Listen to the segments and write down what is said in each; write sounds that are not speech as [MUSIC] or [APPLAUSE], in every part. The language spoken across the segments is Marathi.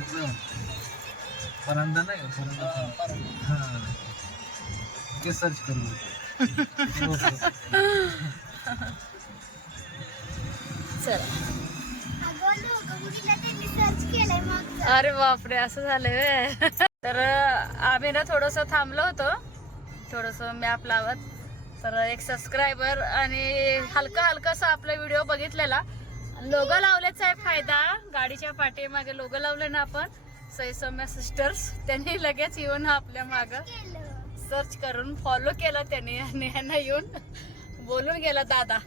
तुमचं परांदा नाही का? परांदा हा. ते सर्च करू. चला. अरे बापरे असं झालंय तर आम्ही ना थोडस थांबलो होतो. थोडस मॅप लावत. तर एक सबस्क्रायबर आणि हलका हलकासा आपला व्हिडिओ बघितलेला. लोगो लावल्याचा एक फायदा. गाडीच्या पाठीमागे लोगो लावले ना आपण. सई सौम्या सिस्टर्स त्यांनी लगेच येऊन आपल्या माग सर्च करून फॉलो केला त्यांनी आणि यांना येऊन बोलून गेला दादा.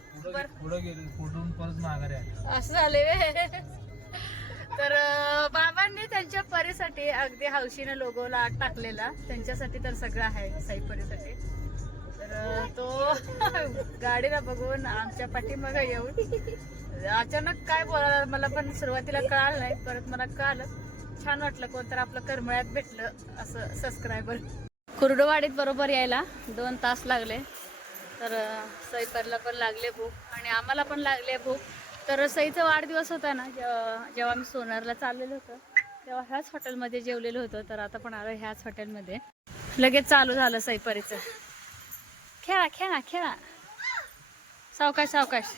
असं झाले तर बाबांनी त्यांच्या परीसाठी अगदी हौशीने लोगोला टाकलेला. त्यांच्यासाठी तर सगळं आहे साई परीसाठी. तर तो गाडीला बघून आमच्या पाठीमागे येऊन अचानक काय बोलायला मला पण सुरुवातीला कळालं नाही परत मला कळालं. छान वाटलं कोणतर आपलं करमळ्यात भेटलं असं सबस्क्रायबर कुर्डवाडीत बरोबर यायला दोन तास लागले. तर सईपरला पण लागले भूक आणि आम्हाला पण लागले भूक. तर सईचा वाढदिवस होता ना जेव्हा जेव्हा आम्ही सोनारला चाललेलो होतो तेव्हा ह्याच हॉटेलमध्ये जेवलेलो होतो. तर आता पण आलो ह्याच हॉटेलमध्ये लगेच चालू झालं सईपरीचं. खेळा खेळा खेळा सावकाश सावकाश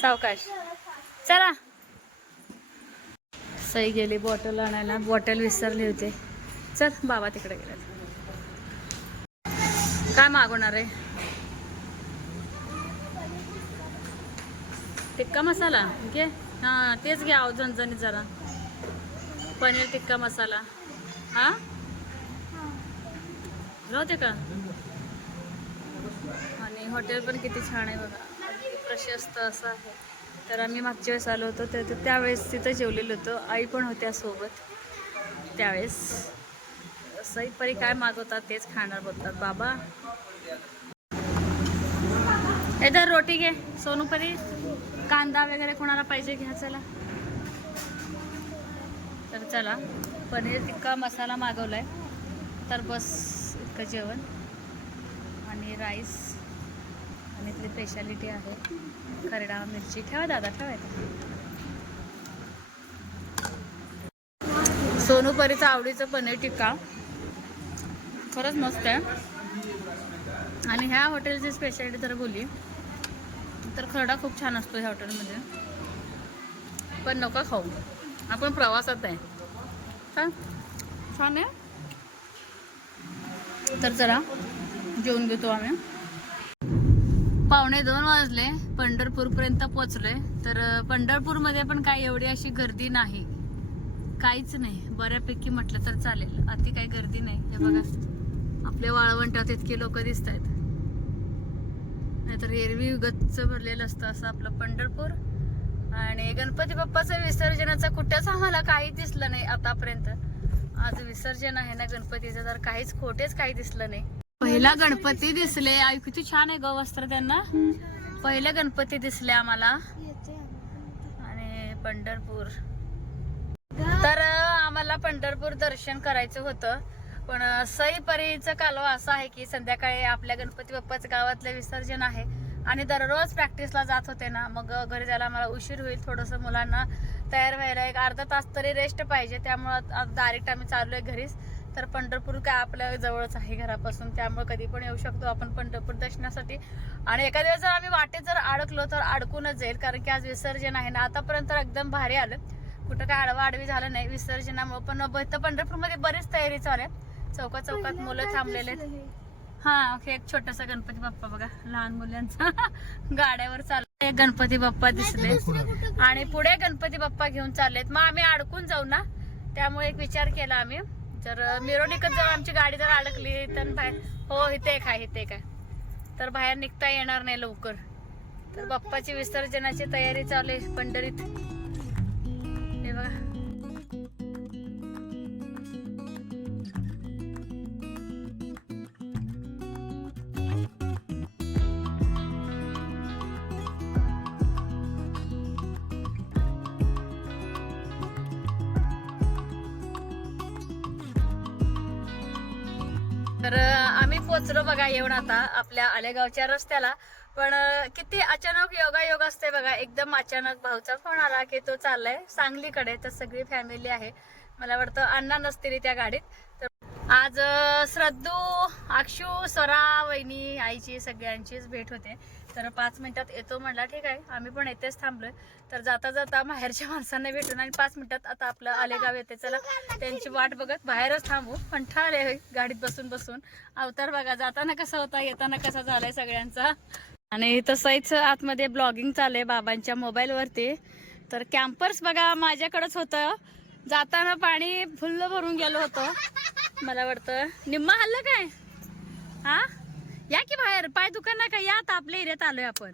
सावकाश चला सई गेली बॉटल आणायला. बॉटल विसरली होते. चल बाबा तिकडे गेले काय मागवणार आहे? टिक्का मसाला. घे. हां तेच घ्या अहो झणझणीत जरा. पनीर टिक्का मसाला. हा? राहते का? आणि हॉटेल पण किती छान आहे बघा. प्रशस्त असं आहे. तर आम्ही मागच्या वेळेस आलो होतो तर त्यावेळेस तिथं जेवलेलो होतो. आई पण होत्या सोबत त्यावेळेस. सईपरी काय मागवतात तेच खाणार बोलतात बाबा. एकदा रोटी घे सोनूपरी कांदा वगैरे कोणाला पाहिजे घ्या चला. तर चला पनीर टिक्का मसाला मागवलाय. तर बस. इतकं जेवण आणि राईस आणि इथली स्पेशालिटी आहे. खरडा मिरची. ठेवा दादा ठेवायचं सोनूपरीचं आवडीचं पनीर टिक्का. खरंच मस्त आहे. आणि ह्या हॉटेलची स्पेशालिटी जर बोलली तर खरडा खूप छान असतो ह्या हॉटेलमध्ये पण नका खाऊ. आपण प्रवासात आहे छान आहे? तर जरा जेवून घेतो आम्ही. पावणे दोन वाजले पंढरपूरपर्यंत पोचलोय. तर पंढरपूरमध्ये पण काही एवढी अशी गर्दी नाही. काहीच नाही. बऱ्यापैकी म्हटलं तर चालेल. अति काही गर्दी नाही. हे बघा. आपल्या वाळवंटात इतके लोक दिसत आहेत नाहीतर एरवी गच्च भरलेलं असतं असं आपलं पंढरपूर. आणि गणपती बाप्पाचं विसर्जनाचं कुठंच आम्हाला काही दिसलं नाही आतापर्यंत. आज विसर्जन आहे ना गणपतीचं तर काहीच खोटेच काही दिसलं नाही. पहिला गणपती दिसले. आई किती छान आहे ग वस्त्र त्यांना. पहिले गणपती दिसले आम्हाला. आणि पंढरपूर. तर आम्हाला पंढरपूर दर्शन करायचं होतं. पण सई सईपरीचं कालवा असा आहे की संध्याकाळी आपल्या गणपती बाप्पाचं गावातलं विसर्जन आहे. आणि दररोज प्रॅक्टिसला जात होते ना. मग घरी जायला मला उशीर होईल थोडंसं मुलांना. तयार व्हायला एक अर्धा तास तरी रेस्ट पाहिजे. त्यामुळं डायरेक्ट आम्ही चाललोय घरीच. तर पंढरपूर काय आपल्या जवळच आहे घरापासून. त्यामुळे कधी पण येऊ शकतो आपण पंढरपूर दर्शनासाठी. आणि एखाद्या वेळेस जर आम्ही वाटेत जर अडकलो तर अडकूनच जाईल. कारण की आज विसर्जन आहे ना आतापर्यंत तर एकदम भारी आलं. कुठं काय आडवा आडवी झालं नाही विसर्जनामुळे. पण इथं पंढरपूरमध्ये बरीच तयारी चालू आहे. चौकात चौकात मुलं थांबलेले आहेत. हा? हे एक छोटासा गणपती बाप्पा बघा. लहान मुलांचा. [LAUGHS] गाड्यावर एक गणपती बाप्पा दिसले? आणि पुढे गणपती बाप्पा घेऊन चाललेत. मग आम्ही अडकून जाऊ ना. त्यामुळे एक विचार केला आम्ही. जर मिरवणुकीत जर आमची गाडी जर अडकली तर बाहेर हो इथे आहे इथे आहे. तर बाहेर निघता येणार नाही लवकर. तर बाप्पाची विसर्जनाची तयारी चालू आहे पंढरीत. तर आम्ही पोचलो बघा येऊन आता आपल्या आलेगावच्या रस्त्याला. पण किती अचानक योगा योग असते बघा. एकदम अचानक भाऊचा फोन आला की तो चाललाय सांगलीकडे. तर सगळी फॅमिली आहे. मला वाटतं अण्णा नसतील त्या गाडीत. तर आज श्रद्धू अक्षू स्वरा वहिनी आईची सगळ्यांचीच भेट होते. तर पाच मिनिटात येतो म्हणला ठीक आहे आम्ही पण येतेच थांबलोय. तर जाता जाता बाहेरच्या माणसांना भेटून आणि पाच मिनिटात आता आपलं आलेगाव येते. चला त्यांची वाट बघत बाहेरच थांबू कंठाळ आहे गाडीत बसून बसून. अवतार बघा जाताना कसा होता येताना कसा झालाय सगळ्यांचा. आणि तसंच आतमध्ये ब्लॉगिंग चाललंय बाबांच्या मोबाईलवरती. तर कॅम्पर्स बघा माझ्याकडंच होतं. जाताना पाणी फुल्ल भरून गेलो होतं. मला वाटतं निम्मा हल्लं काय? हा? या की बाहेर. पाय दुकान का या आता आपल्या एरियात आलोय आपण.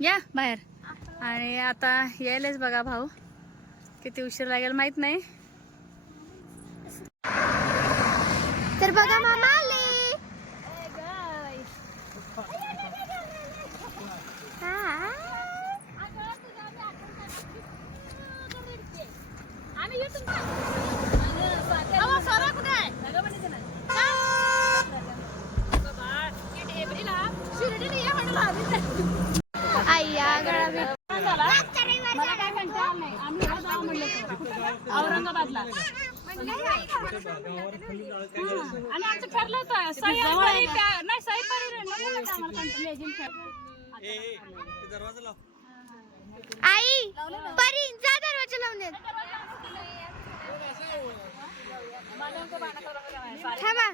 या बाहेर. आणि आता यायलाच बघा भाऊ. किती उशीर लागेल माहीत नाही. तर बघा मामा आले. आम्ही ह्याला जाऊ म्हणलं होतं. औरंगाबादला. आणि आमचं ठरलं होतं सह्याद्री नाही सह्याद्री. आई परी जा दरवाजा लावून येत. थांबा.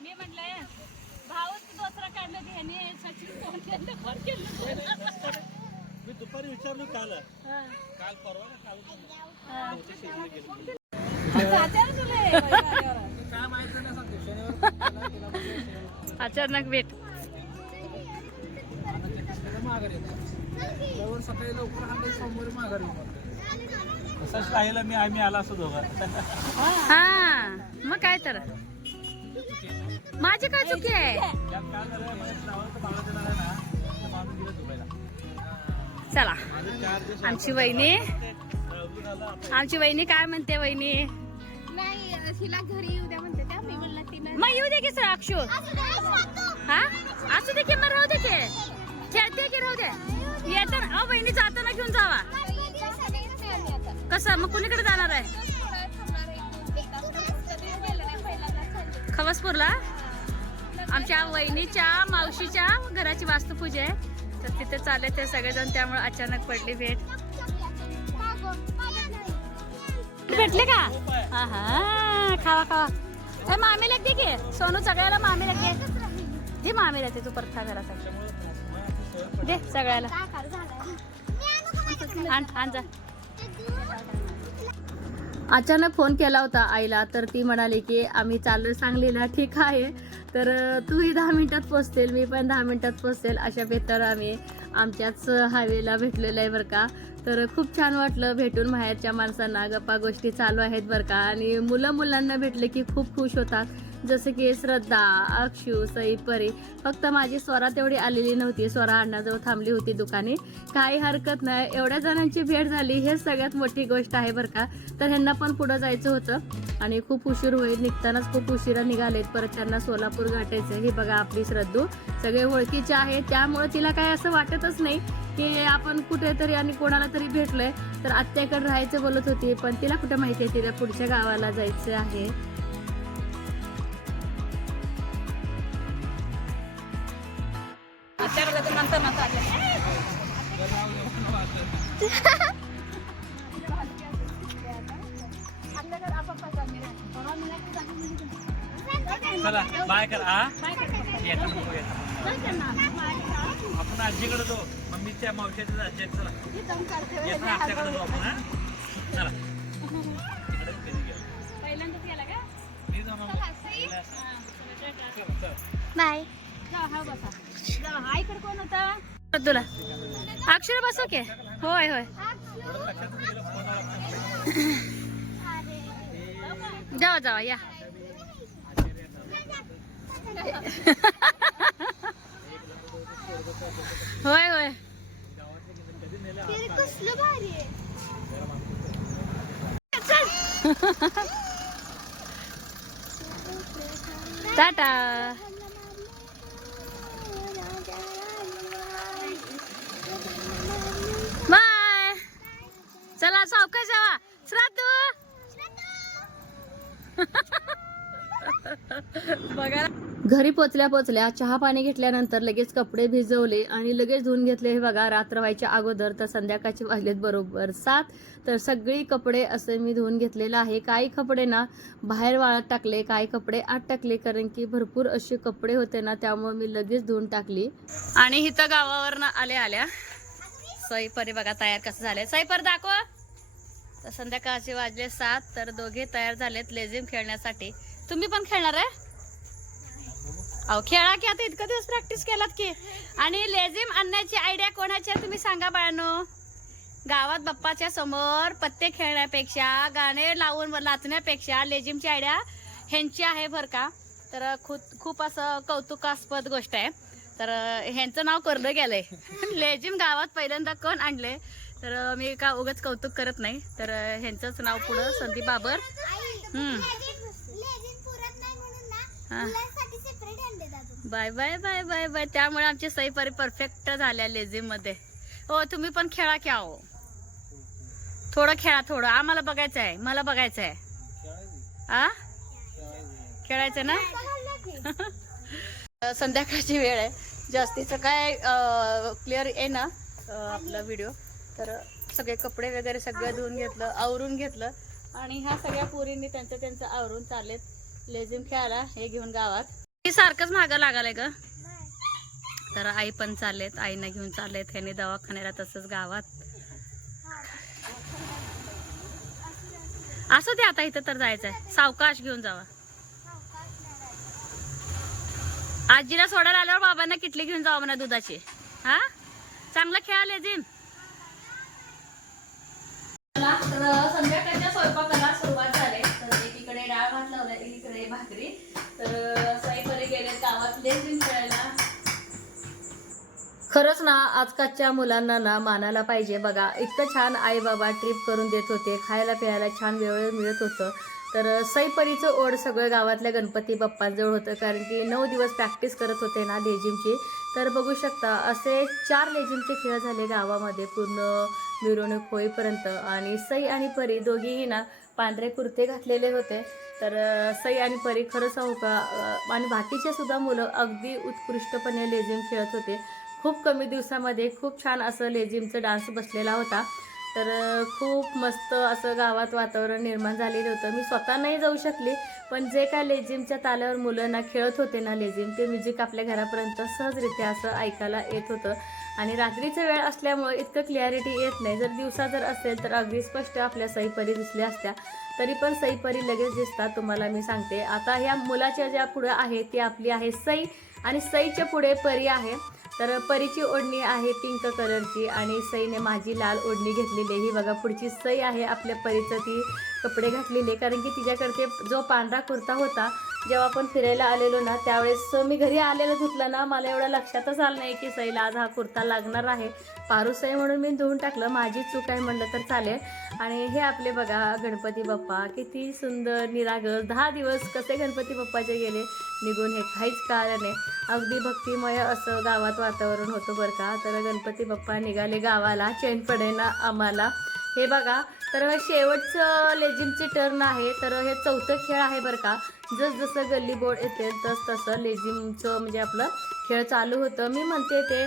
मी म्हटलंय दुसरं काढलं ह्याने सचिन केलं? मी दुपारी विचारलो काल. काल परवा ना काल [LAUGHS] काय माहिती नाही सांगते. शनिवार अचानक भेट. सकाळी लवकर आले सोमवारी माघार येतो तसंच राहिलं मी आम्ही आला असतो दोघं. हा मग काय तर. माझी काय चुकी आहे? चला. आमची वहिनी. आमची वहिनी काय म्हणते वहिनी? नाही घरी येऊ द्या म्हणते त्या. मी म्हणलं तिला मग येऊ दे की सर अक्षू हा? असू दे की मग राहू दे की. खेळते की राहू दे. येताना अहो बहिणी जाताना घेऊन जावा. कसं? मग कुणीकडे जाणार आहे? खवसपूरला आमच्या वहिनीच्या मावशीच्या घराची वास्तुपूजा आहे. तर तिथे चालले ते सगळेजण त्यामुळे अचानक पडली भेट. भेटले का? हा हा. खावा खावा. मामीला दे की सोनू सगळ्याला मामीला दे दे मामीला दे तू परत जरा दे सगळ्याला. आण जा. अचानक फोन केला होता आईला तर ती म्हणाली की आम्ही चाललो सांगलीला ठीक आहे. तर तूही दहा मिनटात पोचतेल मी पण दहा मिनटात पोचतेल अशा बेतर आम्ही आमच्याच हायवेला भेटलेलं आहे बरं का. तर खूप छान वाटलं भेटून बाहेरच्या माणसांना. गप्पा गोष्टी चालू आहेत बरं का. आणि मुलं मुलांना भेटले की खूप खुश होतात. जसं की श्रद्धा अक्षू सई परी फक्त माझी स्वरा तेवढी आलेली नव्हती. स्वरा अण्णाजवळ थांबली होती दुकाने. काही हरकत नाही. एवढ्या जणांची भेट झाली. हे सगळ्यात मोठी गोष्ट आहे बरं का. तर ह्यांना पण पुढं जायचं होतं. आणि खूप उशीर होईल. निघतानाच खूप उशिरा निघालेत. परत त्यांना सोलापूर गाठायचं हे बघा आपली श्रद्धू. सगळे ओळखीचे आहे त्यामुळे तिला काय असं वाटतच नाही की आपण कुठेतरी आणि कोणाला तरी भेटलोय. तर आत्याकडे राहायचं बोलत होती. पण तिला कुठं माहिती आहे? तिला पुढच्या गावाला जायचं आहे. चला बाय कर आ येतो नको येतो. आपण आजीकडे जाऊ. मम्मीच्या मावशीच्या आजीकडे चला येतो ना आत्याकडे जाऊ आपण हा? चला. जाऊ. बाय. जा हा बसा. जा हा इकडे कोण होता? तुला. अक्षर बसव के. होय होय. जावा जावा या. होय होय. टाटा. बाय. चला सावकाश जावा. श्राद्ध. बघा घरी पोचल्या पोचल्या चहा पाणी घेतल्यानंतर लगेच कपडे भिजवले आणि लगेच धुवून घेतले. हे बघा रात्र व्हायच्या अगोदर तर संध्याकाळचे वाजलेत बरोबर सात. तर सगळी कपडे असे मी धुवून घेतलेलं आहे. काही कपडे ना बाहेर वाळत टाकले काही कपडे आत टाकले कारण की भरपूर असे कपडे होते ना त्यामुळे मी लगेच धुवून टाकली. आणि इथं गावावरनं आल्या आल्या. सईपरी बघा तयार कसं झाले. सईपर दाखव. तर संध्याकाळचे वाजले सात तर दोघे तयार झालेत लेझिम खेळण्यासाठी. तुम्ही पण खेळणार आहे? अहो खेळा की आता इतकं दिवस प्रॅक्टिस केलात की. आणि लेझिम आणण्याची आयडिया कोणाची आहे तुम्ही सांगा बाळांनो. गावात बाप्पाच्या समोर पत्ते खेळण्यापेक्षा गाणे लावून नाचण्यापेक्षा लेझिमची आयडिया ह्यांची आहे बरं का. तर खूप खूप असं कौतुकास्पद गोष्ट आहे. तर ह्यांचं नाव करलं गेलंय. [LAUGHS] लेझिम गावात पहिल्यांदा कोण आणले तर मी का उगाच कौतुक करत नाही. तर ह्यांचंच नाव पुढं संदीप बाबर. हम्म. Bye bye bye bye bye. त्यामुळे आमची सई परी परफेक्ट झाल्या लेझिममध्ये हो तुम्ही पण खेळा की आहो. थोडं खेळा थोडं. आम्हाला बघायचं आहे. मला बघायचं आहे. आ? खेळायचं ना? [LAUGHS] संध्याकाळची वेळ आहे. जास्तीचं काय क्लिअर आहे ना आपला व्हिडिओ तर सगळे कपडे वगैरे सगळं धुवून घेतलं आवरून घेतलं. आणि ह्या सगळ्या पोरींनी त्यांचं त्यांचं आवरून चाललेत लेझिम खेळायला. हे घेऊन गावात. हे सारखंच मागं लागालंय ग. तर आई पण चाललेत आईना घेऊन चाललेत ह्याने दवाखान्याला तसंच गावात. असं ते आता इथं तर जायचंय. सावकाश घेऊन जावा. आजीला सोडायला आल्यावर बाबांना किटली घेऊन जावा म्हणा दुधाची. हा? चांगलं खेळाले जिम. संध्याकाळच्या स्वयंपाक खेळायला खरंच ना आजकालच्या मुलांना ना मानायला पाहिजे. बघा इतकं छान आई बाबा ट्रिप करून देत होते खायला प्यायला छान वेळ मिळत होतं. तर सईपरीचं ओढ सगळं गावातल्या गणपती बाप्पांजवळ होतं कारण की नऊ दिवस प्रॅक्टिस करत होते ना लेझिमची तर बघू शकता असे चार लेझिमचे खेळ झाले गावामध्ये पूर्ण मिरवणूक होईपर्यंत. आणि सई आणि परी दोघीही ना पांढरे कुर्ते घातलेले होते. तर सई आणि परी खरं सांगू का आणि बाकीचे सुद्धा मुलं अगदी उत्कृष्टपणे लेझिम खेळत होते. खूप कमी दिवसामध्ये खूप छान असं लेझिमचं डान्स बसलेला होता. तर खूप मस्त असं गावात वातावरण निर्माण झालेलं होतं. मी स्वतः नाही जाऊ शकले पण जे काय लेझिमच्या तालावर मुलं ना खेळत होते ना लेझिम ते म्युझिक आपल्या घरापर्यंत सहजरित्या असं ऐकायला येत होतं. आणि रात्रीचा वेळ असल्यामुळे इतकं क्लॅरिटी येत नाही. जर दिवसा जर असेल तर अगदी स्पष्ट आपल्या सईपरी दिसल्या असत्या. तरी पण सईपरी लगेच दिसतात तुम्हाला मी सांगते. आता ह्या मुलाच्या ज्या पुढं आहे ती आपली आहे सई. आणि सईच्या पुढे परी आहे. तर परीची ओढणी आहे पिंक कलरची आणि सईने माझी लाल ओढणी घेतलेली ही बघा पुढची सई आहे आपल्या परीचं ती कपडे घातलेले. कारण की तिच्याकडे जो पांढरा कुर्ता होता जेव्हा आपण फिरायला आलेलो ना त्यावेळेस मी घरी आलेलं धुतलं ना मला एवढं लक्षातच आलं नाही की सईला आज हा कुर्ता लागणार आहे. पारूसई म्हणून मी धुवून टाकलं. माझी चूक आहे म्हणलं तर चालेल. आणि हे आपले बघा गणपती बाप्पा किती सुंदर निरागस. दहा दिवस कसे गणपती बाप्पाचे गेले निघून हे काहीच कारण नाही. अगदी भक्तिमय असं गावात वातावरण होतं बरं का. तर गणपती बाप्पा निघाले गावाला चैन पडेना आम्हाला. हे बघा तर शेवटचं लेझिमचे टर्न आहे. तर हे चौथं खेळ आहे बरं का. जस जसं गल्ली बोर्ड येते तस तसं लेझिमचं म्हणजे आपलं खेळ चालू होतं. मी म्हणते ते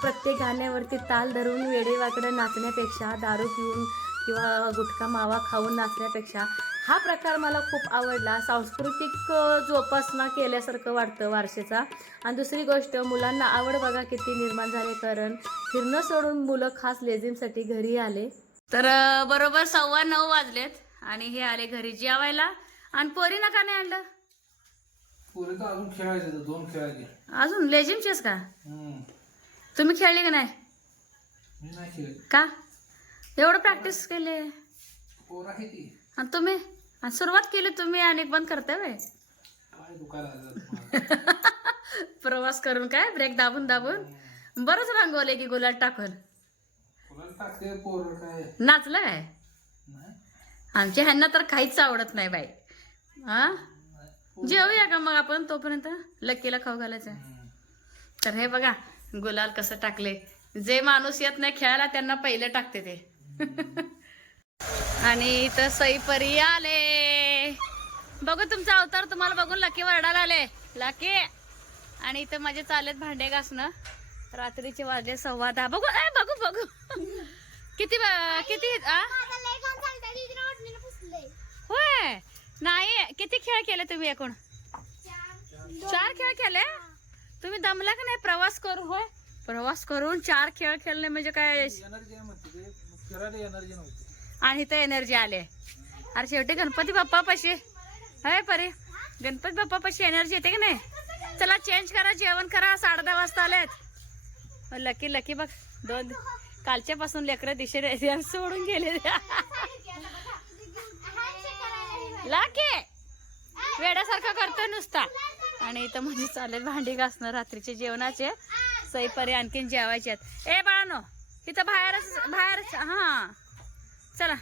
प्रत्येक गाण्यावरती ताल धरून वेडेवाकडं नाचण्यापेक्षा दारू पिऊन किंवा गुटखा मावा खाऊन नाचण्यापेक्षा हा प्रकार मला खूप आवडला. सांस्कृतिक जोपासना केल्यासारखं वाटतं वारशेचा. आणि दुसरी गोष्ट मुलांना आवड बघा किती निर्माण झाले कारण फिरणं सोडून मुलं खास लेझिमसाठी घरी आले. तर बरोबर सव्वा नऊ वाजलेत आणि हे आले घरी जेवायला. आणि पोरीनं का नाही आणलं? पुरे तर अजून खेळायचे तर दोन खेळायचे. अजून का? हम्म. तुम्ही खेळले का नाही? मी नाही खेळले. का? एवढं प्रॅक्टिस केले. पोर आहे ती आणि तुम्ही? आणि सुरुवात केली तुम्ही आणि बंद करताय व्हय? काय दुखायला लागलं तुम्हाला? [LAUGHS] प्रवास करून काय? ब्रेक दाबून दाबून? बरंच रंगवले की गुलाल टाकून. कोणाला टाकते पोर काय? नाचलं काय नाही. आमच्या ह्यांना तर काहीच आवडत नाही बाई. हा? जेवूया का मग आपण तोपर्यंत? लक्कीला खाऊ घालायचं. तर हे बघा गुलाल कसं टाकले. जे माणूस येत नाही खेळायला त्यांना पहिले टाकते ते. [LAUGHS] आणि इथं सई परी आले. बघू तुमचा अवतार तुम्हाला बघून लकी वरडायला आले. लकी! आणि इथं माझे चालेत भांडे घासणं. रात्रीचे वाजले सव्वा दहा. बघू ए, बघू बघू. किती किती आ? होय. नाही किती खेळ केले तुम्ही एकूण? चार खेळ केले? तुम्ही दमला का नाही? प्रवास करू होय? प्रवास करून चार खेळ खेळणे म्हणजे काय? आणि इथं एनर्जी आले. अरे शेवटी गणपती बाप्पा पाशी हय परे? गणपती बाप्पा पाशी एनर्जी येते की नाही? चला चेंज करा जेवण करा. साडे दहा वाजता आलेत. लकी लकी बघ. दोन कालच्या पासून लेकरं दिशे [LAUGHS] सोडून गेले लाके. वेड्यासारखा करतोय नुसता. आणि इथं म्हणजे चालेल भांडी घासणं रात्रीचे जेवणाचे. सईपरी आणखीन जेवायचे आहेत. ए बाळानो इथं बाहेरच बाहेरच हा. चला.